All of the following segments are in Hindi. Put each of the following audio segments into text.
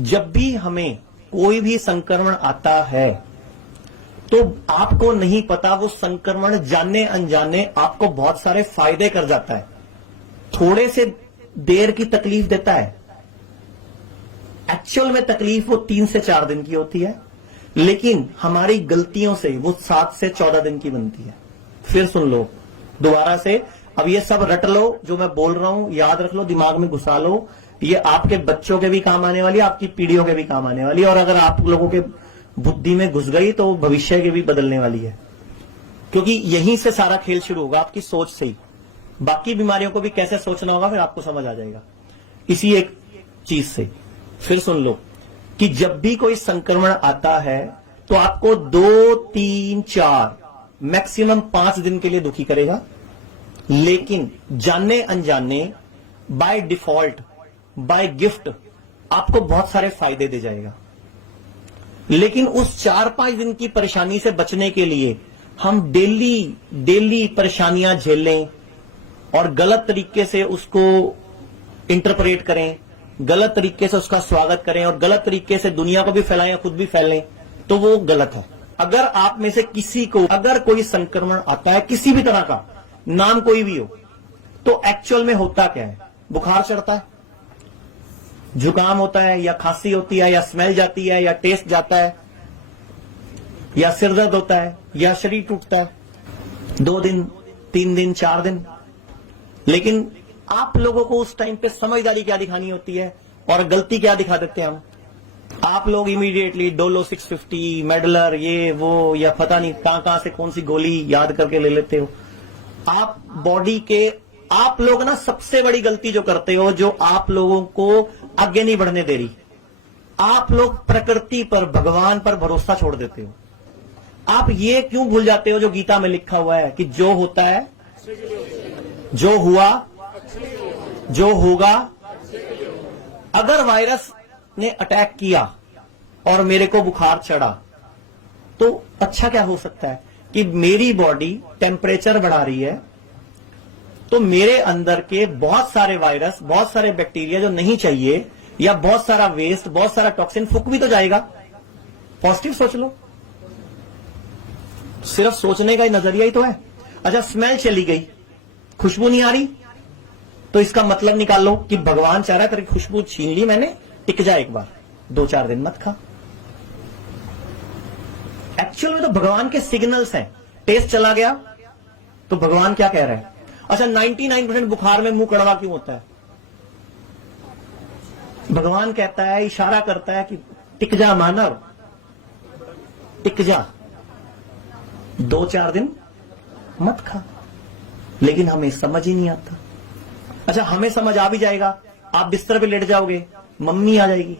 जब भी हमें कोई भी संक्रमण आता है तो आपको नहीं पता वो संक्रमण जाने अनजाने आपको बहुत सारे फायदे कर जाता है, थोड़े से देर की तकलीफ देता है। एक्चुअल में तकलीफ वो 3 से 4 दिन की होती है, लेकिन हमारी गलतियों से वो 7 से 14 दिन की बनती है। फिर सुन लो दोबारा से, अब ये सब रट लो, जो मैं बोल रहा हूं याद रख लो, दिमाग में घुसा लो। ये आपके बच्चों के भी काम आने वाली है, आपकी पीढ़ियों के भी काम आने वाली है, और अगर आप लोगों के बुद्धि में घुस गई तो भविष्य के भी बदलने वाली है, क्योंकि यहीं से सारा खेल शुरू होगा, आपकी सोच से ही। बाकी बीमारियों को भी कैसे सोचना होगा फिर आपको समझ आ जाएगा इसी एक चीज से। फिर सुन लो कि जब भी कोई संक्रमण आता है तो आपको 2, 3, 4 मैक्सिमम 5 दिन के लिए दुखी करेगा, लेकिन जाने अनजाने बाय डिफॉल्ट, बाय गिफ्ट आपको बहुत सारे फायदे दे जाएगा। लेकिन उस 4-5 दिन की परेशानी से बचने के लिए हम डेली परेशानियां झेलें और गलत तरीके से उसको इंटरप्रेट करें, गलत तरीके से उसका स्वागत करें और गलत तरीके से दुनिया को भी फैलाएं, खुद भी फैलें, तो वो गलत है। अगर आप में से किसी को अगर कोई संक्रमण आता है किसी भी तरह का, नाम कोई भी हो, तो एक्चुअल में होता क्या है? बुखार चढ़ता है, जुकाम होता है, या खांसी होती है, या स्मेल जाती है, या टेस्ट जाता है, या सिर दर्द होता है, या शरीर टूटता है। 2 दिन, 3 दिन, 4 दिन। लेकिन आप लोगों को उस टाइम पे समझदारी क्या दिखानी होती है और गलती क्या दिखा देते हैं हम? आप लोग इमीडिएटली डोलो 650, मेडलर, ये वो, या पता नहीं कहां से कौन सी गोली याद करके ले लेते हो। आप बॉडी के, आप लोग ना सबसे बड़ी गलती जो करते हो, जो आप लोगों को आगे नहीं बढ़ने दे रही, आप लोग प्रकृति पर, भगवान पर भरोसा छोड़ देते हो। आप ये क्यों भूल जाते हो जो गीता में लिखा हुआ है कि जो होता है, जो हुआ, जो होगा। अगर वायरस ने अटैक किया और मेरे को बुखार चढ़ा तो अच्छा क्या हो सकता है कि मेरी बॉडी टेम्परेचर बढ़ा रही है, तो मेरे अंदर के बहुत सारे वायरस, बहुत सारे बैक्टीरिया जो नहीं चाहिए, या बहुत सारा वेस्ट, बहुत सारा टॉक्सिन फूक भी तो जाएगा। पॉजिटिव सोच लो, सिर्फ सोचने का ही नजरिया ही तो है। अच्छा, स्मेल चली गई, खुशबू नहीं आ रही, तो इसका मतलब निकाल लो कि भगवान चाह रहा है तेरी खुशबू छीन ली मैंने, टिक जा एक बार, 2-4 दिन मत खा। एक्चुअल में तो भगवान के सिग्नल्स हैं। टेस्ट चला गया तो भगवान क्या कह रहा है? अच्छा, 99% बुखार में मुंह कड़वा क्यों होता है? भगवान कहता है, इशारा करता है कि टिक जा मानव, टिक जा, 2-4 दिन मत खा। लेकिन हमें समझ ही नहीं आता। अच्छा, हमें समझ आ भी जाएगा, आप बिस्तर पे लेट जाओगे, मम्मी आ जाएगी,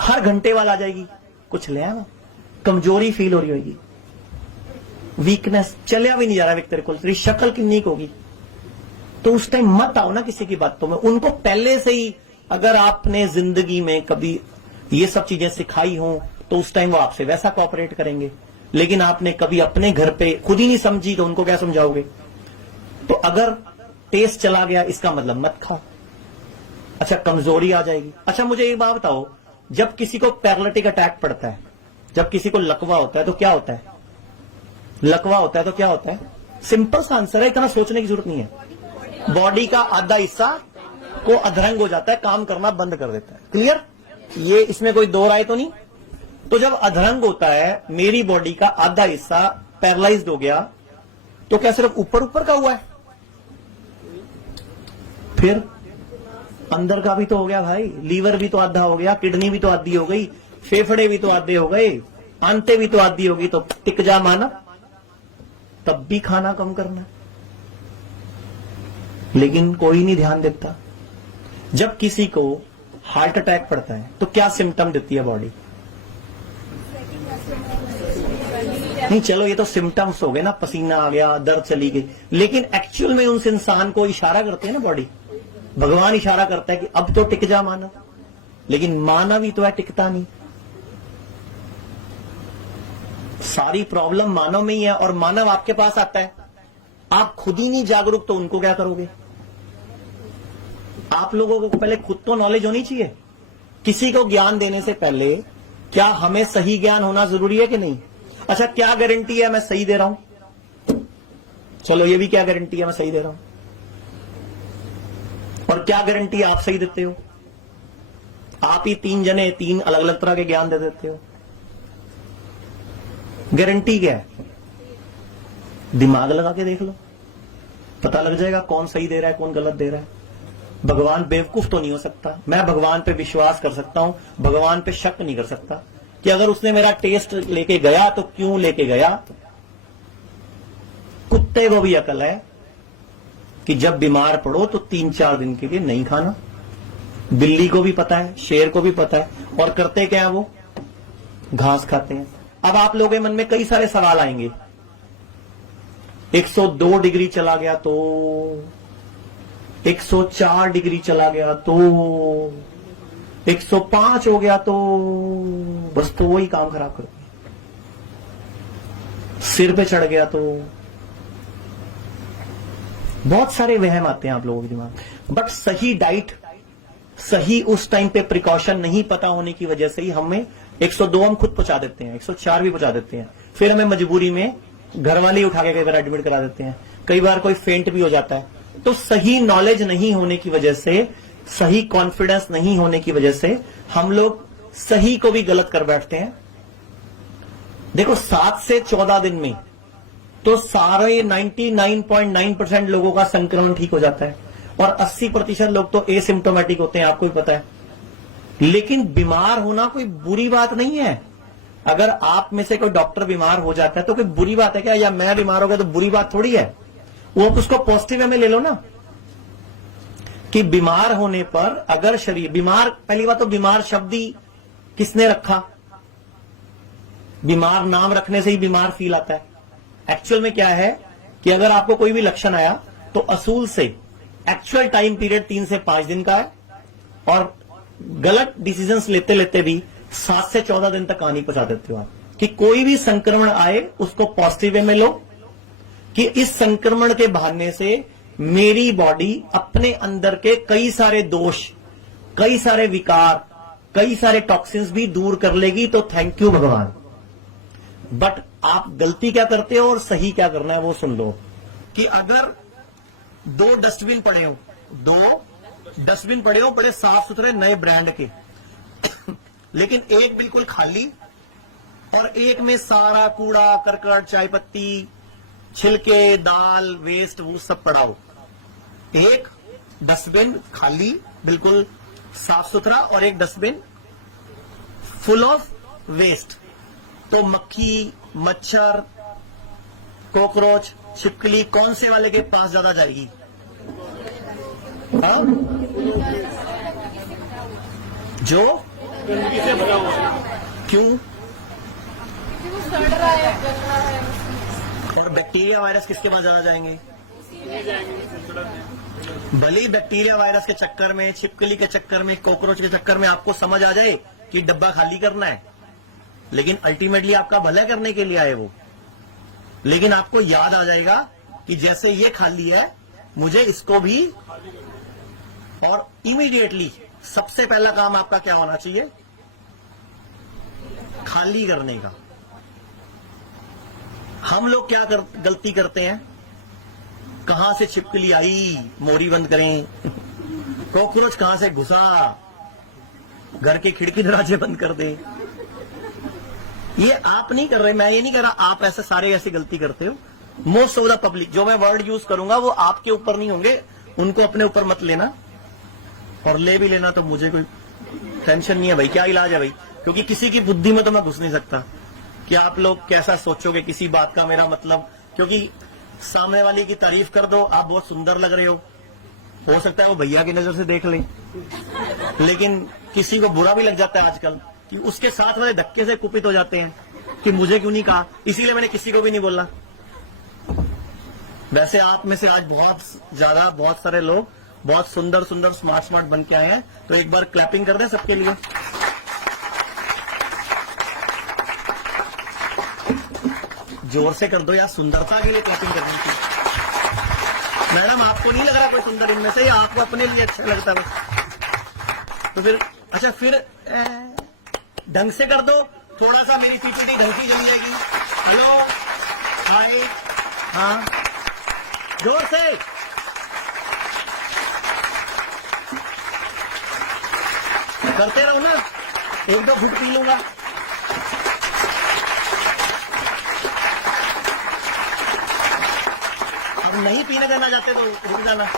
हर घंटे वाला आ जाएगी, कुछ ले आना, कमजोरी फील हो रही होगी, वीकनेस, चलिया भी नहीं जा रहा है तेरे को, तेरी शक्ल कितनी होगी, तो उस टाइम मत आओ ना किसी की बातों में। उनको पहले से ही अगर आपने जिंदगी में कभी ये सब चीजें सिखाई हो तो उस टाइम वो आपसे वैसा कोऑपरेट करेंगे। लेकिन आपने कभी अपने घर पे खुद ही नहीं समझी तो उनको क्या समझाओगे? तो अगर टेस्ट चला गया इसका मतलब मत खाओ। अच्छा, कमजोरी आ जाएगी। अच्छा, मुझे एक बात बताओ, जब किसी को पैरालिटिक अटैक पड़ता है, जब किसी को लकवा होता है तो क्या होता है? लकवा होता है तो क्या होता है? सिंपल सा आंसर है, इतना सोचने की जरूरत नहीं है। बॉडी का आधा हिस्सा को अधरंग हो जाता है, काम करना बंद कर देता है। क्लियर? ये इसमें कोई दो राय तो नहीं। तो जब अधरंग होता है, मेरी बॉडी का आधा हिस्सा पैरालाइज्ड हो गया, तो क्या सिर्फ ऊपर ऊपर का हुआ है? फिर अंदर का भी तो हो गया भाई, लीवर भी तो आधा हो गया, किडनी भी तो आधी हो गई, फेफड़े भी तो आधे हो गए, आंतें भी तो आधी होगी, तो टिक जा माना, तब भी खाना कम करना। लेकिन कोई नहीं ध्यान देता। जब किसी को हार्ट अटैक पड़ता है तो क्या सिम्टम देती है बॉडी? नहीं, चलो ये तो सिम्टम्स हो गए ना, पसीना आ गया, दर्द चली गई, लेकिन एक्चुअल में उस इंसान को इशारा करते हैं ना बॉडी, भगवान इशारा करता है कि अब तो टिक जा मानव, लेकिन मानव ही तो है, टिकता नहीं। सारी प्रॉब्लम मानव में ही है, और मानव आपके पास आता है, आप खुद ही नहीं जागरूक तो उनको क्या करोगे? आप लोगों को पहले खुद तो नॉलेज होनी चाहिए। किसी को ज्ञान देने से पहले क्या हमें सही ज्ञान होना जरूरी है कि नहीं? अच्छा, क्या गारंटी है मैं सही दे रहा हूं? चलो ये भी क्या गारंटी है मैं सही दे रहा हूं? और क्या गारंटी आप सही देते हो? आप ही 3 जने 3 अलग अलग तरह के ज्ञान दे देते हो। गारंटी क्या है? दिमाग लगा के देख लो, पता लग जाएगा कौन सही दे रहा है कौन गलत दे रहा है। भगवान बेवकूफ तो नहीं हो सकता। मैं भगवान पे विश्वास कर सकता हूं, भगवान पे शक नहीं कर सकता कि अगर उसने मेरा टेस्ट लेके गया तो क्यों लेके गया। कुत्ते को भी अकल है कि जब बीमार पड़ो तो 3-4 दिन के लिए नहीं खाना। बिल्ली को भी पता है, शेर को भी पता है, और करते क्या है वो? घास खाते हैं। अब आप लोगों के मन में कई सारे सवाल आएंगे। 102 डिग्री चला गया तो, 104 डिग्री चला गया तो, 105 हो गया तो, बस तो वही काम खराब कर दिया। सिर पे चढ़ गया तो, बहुत सारे वहम आते हैं आप लोगों के दिमाग। बट सही डाइट, सही उस टाइम पे प्रिकॉशन नहीं पता होने की वजह से ही हमें 102 हम खुद पहुंचा देते हैं, 104 भी पहुंचा देते हैं। फिर हमें मजबूरी में घर वाले ही उठा के कई बार एडमिट करा देते हैं, कई बार कोई फेंट भी हो जाता है। तो सही नॉलेज नहीं होने की वजह से, सही कॉन्फिडेंस नहीं होने की वजह से हम लोग सही को भी गलत कर बैठते हैं। देखो 7 से 14 दिन में तो सारे 99.9% लोगों का संक्रमण ठीक हो जाता है और 80% लोग तो एसिम्प्टोमेटिक होते हैं, आपको भी पता है। लेकिन बीमार होना कोई बुरी बात नहीं है। अगर आप में से कोई डॉक्टर बीमार हो जाता है तो कोई बुरी बात है क्या? या मैं बीमार हो गया तो बुरी बात थोड़ी है। वो उसको पॉजिटिव में ले लो ना, कि बीमार होने पर अगर शरीर बीमार, पहली बात तो बीमार शब्द ही किसने रखा? बीमार नाम रखने से ही बीमार फील आता है। एक्चुअल में क्या है कि अगर आपको कोई भी लक्षण आया तो असूल से एक्चुअल टाइम पीरियड 3 से 5 दिन का है, और गलत डिसीजंस लेते लेते भी 7 से 14 दिन तक हानि पहुंचा देते हो आप। कि कोई भी संक्रमण आए उसको पॉजिटिव वे में लो, कि इस संक्रमण के बहाने से मेरी बॉडी अपने अंदर के कई सारे दोष, कई सारे विकार, कई सारे टॉक्सिन्स भी दूर कर लेगी, तो थैंक यू भगवान। बट आप गलती क्या करते हो और सही क्या करना है वो सुन लो। कि अगर 2 डस्टबिन पड़े हो, 2 डस्टबिन पड़े हो बड़े साफ सुथरे नए ब्रांड के, लेकिन एक बिल्कुल खाली और एक में सारा कूड़ा करकट, चाय पत्ती, छिलके, दाल, वेस्ट वो सब पड़ा हो। एक डस्टबिन खाली बिल्कुल साफ सुथरा और एक डस्टबिन फुल ऑफ वेस्ट, तो मक्खी, मच्छर, कॉकरोच, छिपकली कौन से वाले के पास ज्यादा जाएगी? हाँ? जो गंदगी से भरा हुआ है। क्यों? और बैक्टीरिया वायरस किसके पास ज्यादा जाएंगे? भले ही बैक्टीरिया वायरस के चक्कर में, छिपकली के चक्कर में, कॉकरोच के चक्कर में आपको समझ आ जाए कि डब्बा खाली करना है, लेकिन अल्टीमेटली आपका भला करने के लिए आए वो। लेकिन आपको याद आ जाएगा कि जैसे ये खाली है मुझे इसको भी, और इमीडिएटली सबसे पहला काम आपका क्या होना चाहिए? खाली करने का। हम लोग क्या गलती करते हैं? कहां से छिपकली आई, मोरी बंद करें, कॉकरोच कहां से घुसा, घर के खिड़की दरवाजे बंद कर दे। ये आप नहीं कर रहे, मैं ये नहीं कर रहा, आप ऐसे सारे ऐसी गलती करते हो। मोस्ट ऑफ द पब्लिक, जो मैं वर्ड यूज करूंगा वो आपके ऊपर नहीं होंगे, उनको अपने ऊपर मत लेना, और ले भी लेना तो मुझे कोई टेंशन नहीं है भाई, क्या इलाज है भाई। क्योंकि किसी की बुद्धि में तो मैं घुस नहीं सकता कि आप लोग कैसा सोचोगे किसी बात का। मेरा मतलब, क्योंकि सामने वाले की तारीफ कर दो, आप बहुत सुंदर लग रहे हो सकता है वो भैया की नजर से देख ले, लेकिन किसी को बुरा भी लग जाता है आजकल, कि उसके साथ वाले धक्के से कुपित हो जाते हैं कि मुझे क्यों नहीं कहा, इसीलिए मैंने किसी को भी नहीं बोला। वैसे आप में से आज बहुत सारे लोग बहुत सुंदर सुंदर स्मार्ट बन के आए हैं, तो एक बार क्लैपिंग कर दें सबके लिए। जोर से कर दो यार, सुंदरता के लिए क्लैपिंग करनी चाहिए। मैडम आपको नहीं लग रहा कोई सुंदर इनमें से, या आपको अपने लिए अच्छा लगता है? तो फिर अच्छा फिर ढंग से कर दो, थोड़ा सा मेरी पीपीटी ढंग की जमी जाएगी। हेलो, हाय, हाँ, जोर से। करते रहो ना, एक दो घुट पी लूंगा। अब नहीं पीने देना चाहते तो रुक जाना।